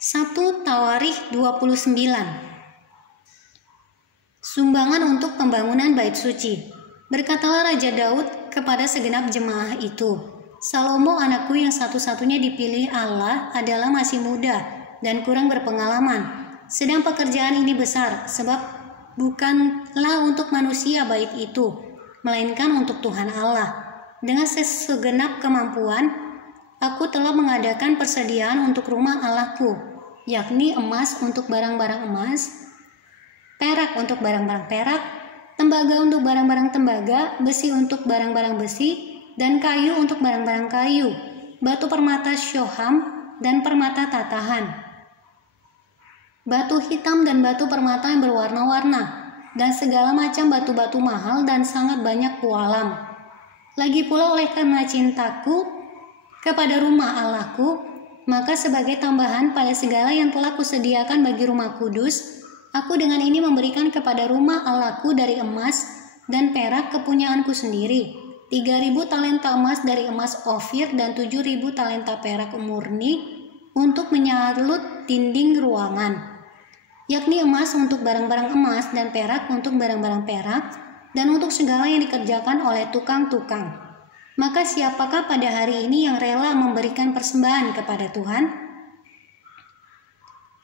1 Tawarikh 29. Sumbangan untuk pembangunan bait suci. Berkatalah Raja Daud kepada segenap jemaah itu, Salomo anakku yang satu-satunya dipilih Allah adalah masih muda dan kurang berpengalaman. Sedang pekerjaan ini besar, sebab bukanlah untuk manusia bait itu, melainkan untuk Tuhan Allah. Dengan segenap kemampuan, aku telah mengadakan persediaan untuk rumah Allahku, yakni emas untuk barang-barang emas, perak untuk barang-barang perak, tembaga untuk barang-barang tembaga, besi untuk barang-barang besi, dan kayu untuk barang-barang kayu, batu permata syoham dan permata tatahan, batu hitam dan batu permata yang berwarna-warna, dan segala macam batu-batu mahal dan sangat banyak pualam. Lagi pula oleh karena cintaku kepada rumah Allahku, maka sebagai tambahan pada segala yang telah kusediakan bagi rumah kudus, aku dengan ini memberikan kepada rumah Allahku dari emas dan perak kepunyaanku sendiri, 3.000 talenta emas dari emas Ofir dan 7.000 talenta perak murni untuk menyalut dinding ruangan, yakni emas untuk barang-barang emas dan perak untuk barang-barang perak, dan untuk segala yang dikerjakan oleh tukang-tukang. Maka siapakah pada hari ini yang rela memberikan persembahan kepada Tuhan?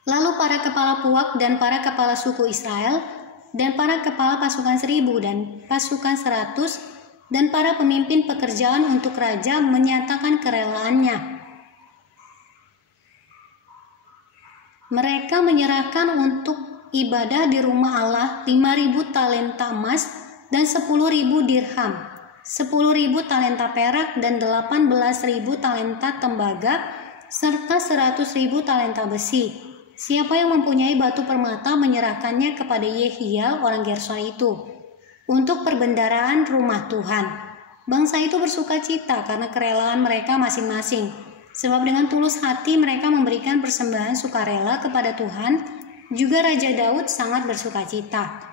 Lalu para kepala puak dan para kepala suku Israel, dan para kepala pasukan 1.000 dan pasukan 100, dan para pemimpin pekerjaan untuk raja menyatakan kerelaannya. Mereka menyerahkan untuk ibadah di rumah Allah 5.000 talenta emas dan 10.000 dirham, 10.000 talenta perak dan 18.000 talenta tembaga, serta 100.000 talenta besi. Siapa yang mempunyai batu permata menyerahkannya kepada Yehiel orang Gerson itu untuk perbendaharaan rumah Tuhan. Bangsa itu bersuka cita karena kerelaan mereka masing-masing, sebab dengan tulus hati mereka memberikan persembahan sukarela kepada Tuhan. Juga Raja Daud sangat bersuka cita.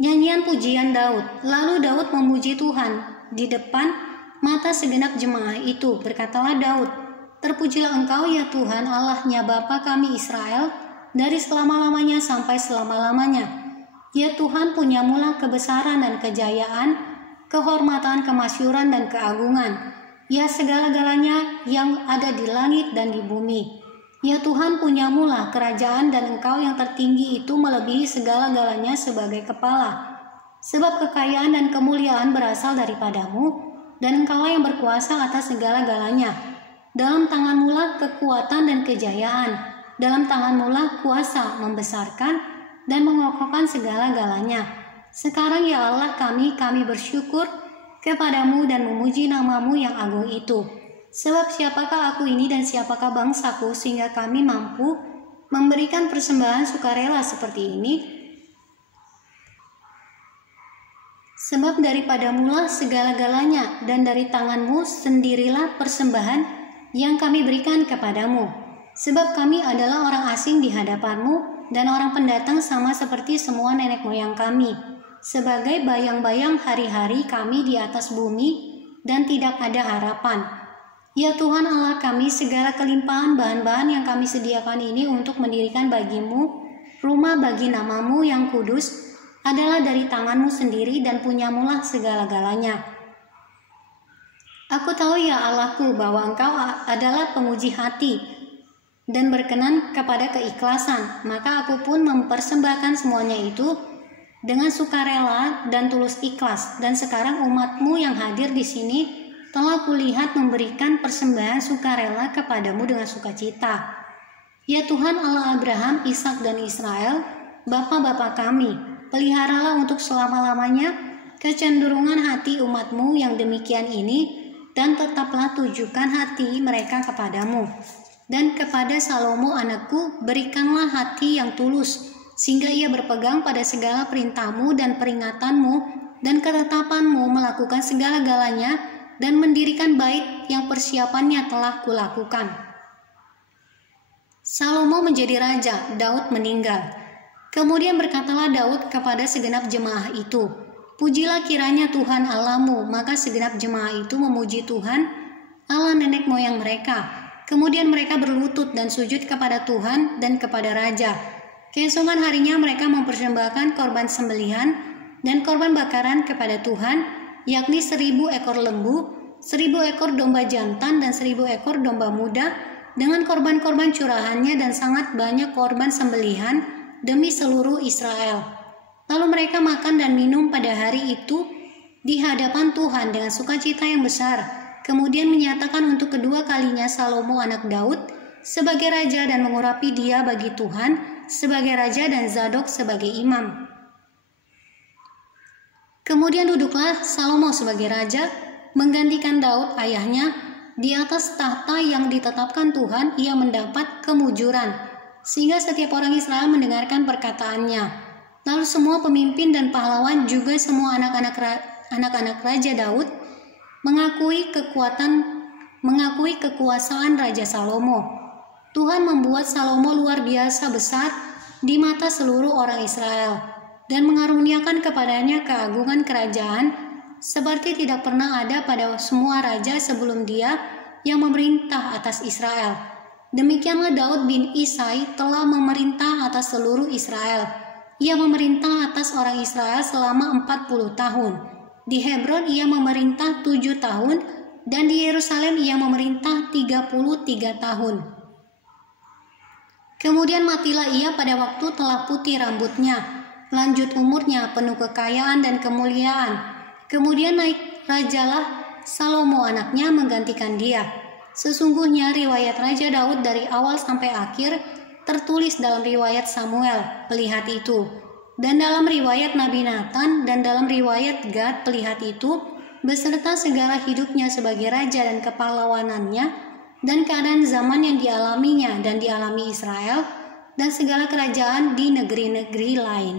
Nyanyian pujian Daud. Lalu Daud memuji Tuhan di depan mata segenap jemaah itu. Berkatalah Daud, terpujilah Engkau ya Tuhan Allahnya Bapa kami Israel, dari selama-lamanya sampai selama-lamanya. Ya Tuhan, punyamulah kebesaran dan kejayaan, kehormatan, kemasyuran dan keagungan, ya segala-galanya yang ada di langit dan di bumi. Ya Tuhan, punyamulah kerajaan, dan Engkau yang tertinggi itu melebihi segala-galanya sebagai kepala. Sebab kekayaan dan kemuliaan berasal daripadamu, dan Engkaulah yang berkuasa atas segala-galanya. Dalam tanganmu-lah kekuatan dan kejayaan, dalam tanganmu-lah kuasa membesarkan dan mengokohkan segala-galanya. Sekarang ya Allah kami bersyukur kepadamu dan memuji namamu yang agung itu. Sebab siapakah aku ini dan siapakah bangsaku sehingga kami mampu memberikan persembahan sukarela seperti ini? Sebab daripadamulah segala-galanya, dan dari tanganmu sendirilah persembahan yang kami berikan kepadamu. Sebab kami adalah orang asing di hadapanmu dan orang pendatang sama seperti semua nenek moyang kami, sebagai bayang-bayang hari-hari kami di atas bumi dan tidak ada harapan. Ya Tuhan Allah kami, segala kelimpahan bahan-bahan yang kami sediakan ini untuk mendirikan bagimu rumah bagi namamu yang kudus adalah dari tanganmu sendiri, dan punyamulah segala-galanya. Aku tahu ya Allahku bahwa Engkau adalah penguji hati dan berkenan kepada keikhlasan, maka aku pun mempersembahkan semuanya itu dengan sukarela dan tulus ikhlas. Dan sekarang umatmu yang hadir di sini telah kulihat memberikan persembahan sukarela kepadamu dengan sukacita. Ya Tuhan Allah Abraham, Ishak dan Israel, bapa-bapa kami, peliharalah untuk selama-lamanya kecenderungan hati umatmu yang demikian ini, dan tetaplah tujukan hati mereka kepadamu. Dan kepada Salomo anakku berikanlah hati yang tulus, sehingga ia berpegang pada segala perintahmu dan peringatanmu dan ketetapanmu, melakukan segala-galanya, dan mendirikan bait yang persiapannya telah kulakukan. Salomo menjadi raja, Daud meninggal. Kemudian berkatalah Daud kepada segenap jemaah itu, pujilah kiranya Tuhan Allahmu. Maka segenap jemaah itu memuji Tuhan Allah nenek moyang mereka. Kemudian mereka berlutut dan sujud kepada Tuhan dan kepada Raja. Keesokan harinya mereka mempersembahkan korban sembelihan dan korban bakaran kepada Tuhan, yakni 1.000 ekor lembu, 1.000 ekor domba jantan dan 1.000 ekor domba muda, dengan korban-korban curahannya dan sangat banyak korban sembelihan demi seluruh Israel. Lalu mereka makan dan minum pada hari itu di hadapan Tuhan dengan sukacita yang besar. Kemudian menyatakan untuk kedua kalinya Salomo anak Daud sebagai raja dan mengurapi dia bagi Tuhan sebagai raja dan Zadok sebagai imam. Kemudian duduklah Salomo sebagai raja, menggantikan Daud ayahnya. Di atas tahta yang ditetapkan Tuhan, ia mendapat kemujuran, sehingga setiap orang Israel mendengarkan perkataannya. Lalu semua pemimpin dan pahlawan, juga semua anak-anak Raja Daud, mengakui kekuasaan Raja Salomo. Tuhan membuat Salomo luar biasa besar di mata seluruh orang Israel, dan mengaruniakan kepadanya keagungan kerajaan seperti tidak pernah ada pada semua raja sebelum dia yang memerintah atas Israel. Demikianlah Daud bin Isai telah memerintah atas seluruh Israel. Ia memerintah atas orang Israel selama 40 tahun. Di Hebron ia memerintah 7 tahun, dan di Yerusalem ia memerintah 33 tahun. Kemudian matilah ia pada waktu telah putih rambutnya. Lanjut umurnya penuh kekayaan dan kemuliaan. Kemudian naik rajalah Salomo anaknya menggantikan dia. Sesungguhnya riwayat Raja Daud dari awal sampai akhir tertulis dalam riwayat Samuel pelihat itu, dan dalam riwayat Nabi Nathan, dan dalam riwayat Gad pelihat itu, beserta segala hidupnya sebagai raja dan kepahlawanannya, dan keadaan zaman yang dialaminya dan dialami Israel, dan segala kerajaan di negeri-negeri lain.